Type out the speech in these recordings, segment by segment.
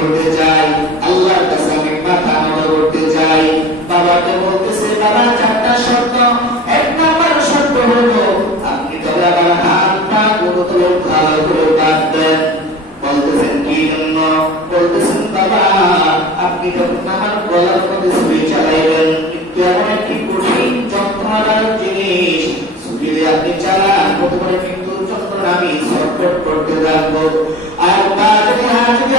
হতে চাই আল্লাহর কাছে আমি মাথা নত করতে চাই বাবাকে বলতেছে, বাবা, চারটা শর্ত, এক নাম্বার শর্ত হলো, আপনি তবে আমার হাত পা গুলো ভালো করে বাঁধবেন বলতেছেন, কি জন্য? বলতেছেন, বাবা, আপনি যখন আমার গলার মধ্যে ছুরি চালাইবেন কিন্তু এমন একটি কঠিন যন্ত্রণার জিনিস দিয়ে আপনি চালান, প্রথমে কিন্তু যন্ত্রণা আমি ছটফট করতে থাকব, আর পা যদি হাত যদি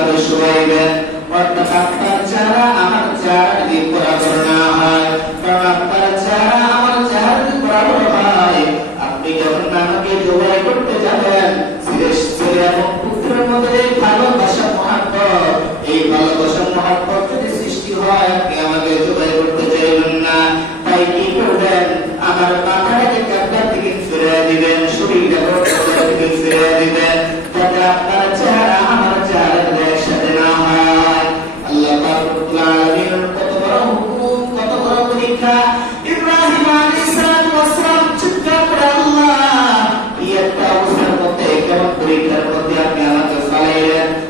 ভাবে শোয়াইবেন অর্থাৎ আপনার চেহারা আমার চেহারা যদি হয়। কারণ আপনার আমার চেহারা যদি হয়। আপনি যখন আমাকে জবাই করতে যাবেন ছেলে এবং পুত্রের মধ্যে ভালোবাসা মহাব্বত, এই ভালোবাসা মহাব্বত যদি সৃষ্টি হয়, আপনি আমাকে জবাই করতে চাইবেন না। তাই কি করবেন? আমার মাথাটাকে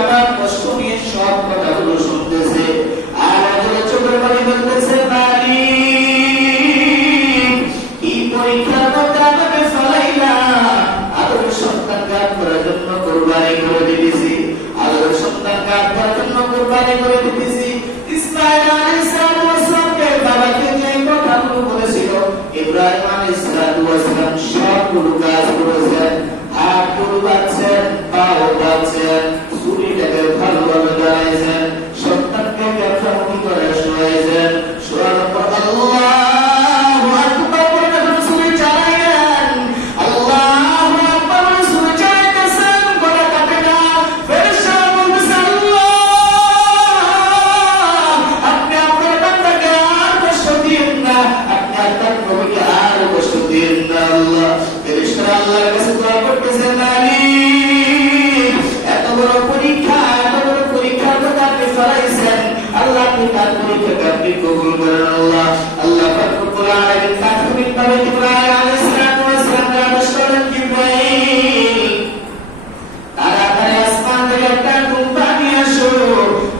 বুকে কষ্ট নিয়ে সব কথাগুলো শুনতেছে। আর আজরে চোখের পানি বলতেছে মালিক কি পরীক্ষার মধ্যে আমাকে ফলাইলা? আদর সন্তান গান করার জন্য কোরবানি করে দিতেছি? আদর সন্তান গান করার জন্য কোরবানি করে দিতেছি? ইসমাইল আলাইহিস সালাতু বাবাকে যে কথাগুলো বলেছিল। ইব্রাহিম আলাইহিস আল্লাহর কাছে দোয়া করতেছে মালিক এত বড় পরীক্ষাকে আপনি কবুল করেন আল্লাহ। আল্লাহ পাক রব্বুল আলামিন প্রাথমিকভাবে জিবরাইল আলাইহিস সালাতু ওয়াস সালামকে আদেশ করলেন জিবরাইল। তাড়াতাড়ি আসমান থেকে একটা কুম্বা নিয়ে আসো।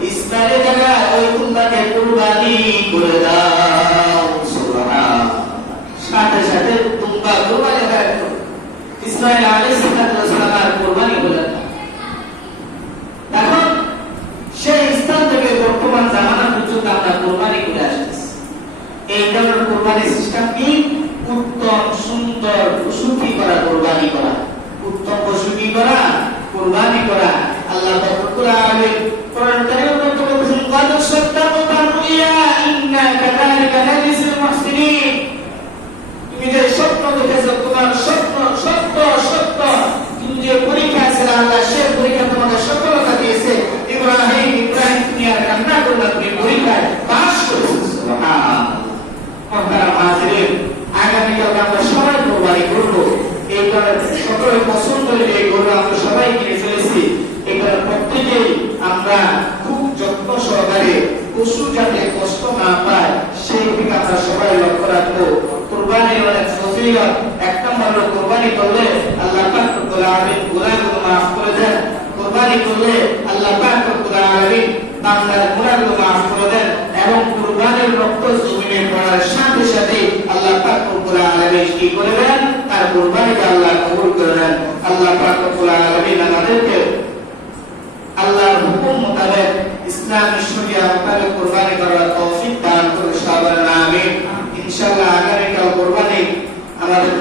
ইসমাইলের জায়গায় ওই কুম্বাকে কুরবানি করে দাও। সুবহান সাথে সাথে কুম্বা কুরবানি হয়ে ইসমাইল আলাইহিস সালাম আর কুরবানি হলেন না। এখন সেই স্থান থেকে বর্তমান জামানা পর্যন্ত আমরা কোরবানি করে আসতেছি এই ধরনের কোরবানি সিস্টেম কি? উত্তম, সুন্দর পশুটি করা, কোরবানি করা। উত্তম পশুটি করা, কোরবানি করা। আল্লাহ আলামিন কোরআন এক নম্বর হলো কোরবানি করলে আল্লাহ পাক রব্বুল আলামিন করে দেন। কোরবানি করলে আল্লাহ পাক রব্বুল আলামিন মাফ করে দেন এবং কুরবানির রক্ত জমিনে পড়ার সাথে সাথে আল্লাহ পাক রব্বুল কি করে দেন? তার কুরবানিকে আল্লাহ কবুল করে নেন আল্লাহ পাক রব্বুল আমাদেরকে আল্লাহর হুকুম মোতাবেক ইসলামী শরিয়া মোতাবেক কুরবানি করার তৌফিক দান করুন সবার নামে ইনশাআল্লাহ আগামীকাল কুরবানি আমাদের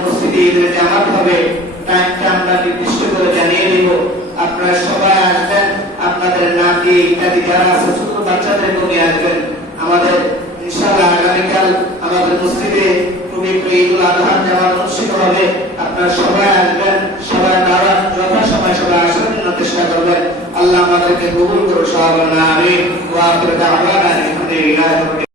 ঈদের জামাত হবে টাইমটা আমরা নির্দিষ্ট করে জানিয়ে দিব। আপনারা সবাই আসবেন, আপনাদের নাতি ইত্যাদি যারা আছে, ছোট বাচ্চাদেরকে নিয়ে আসবেন। আমাদের, ইনশাআল্লাহ আগামীকাল আমাদের মসজিদে পবিত্র ঈদুল আজহার জামাত অনুষ্ঠিত হবে। আপনারা সবাই আসবেন, সবাই দাওয়াত, যথাসময় সবাই আসার জন্য চেষ্টা করবেন। আল্লাহ আমাদেরকে কবুল করুন সবার নামে ওয়া আখির দাওয়ানা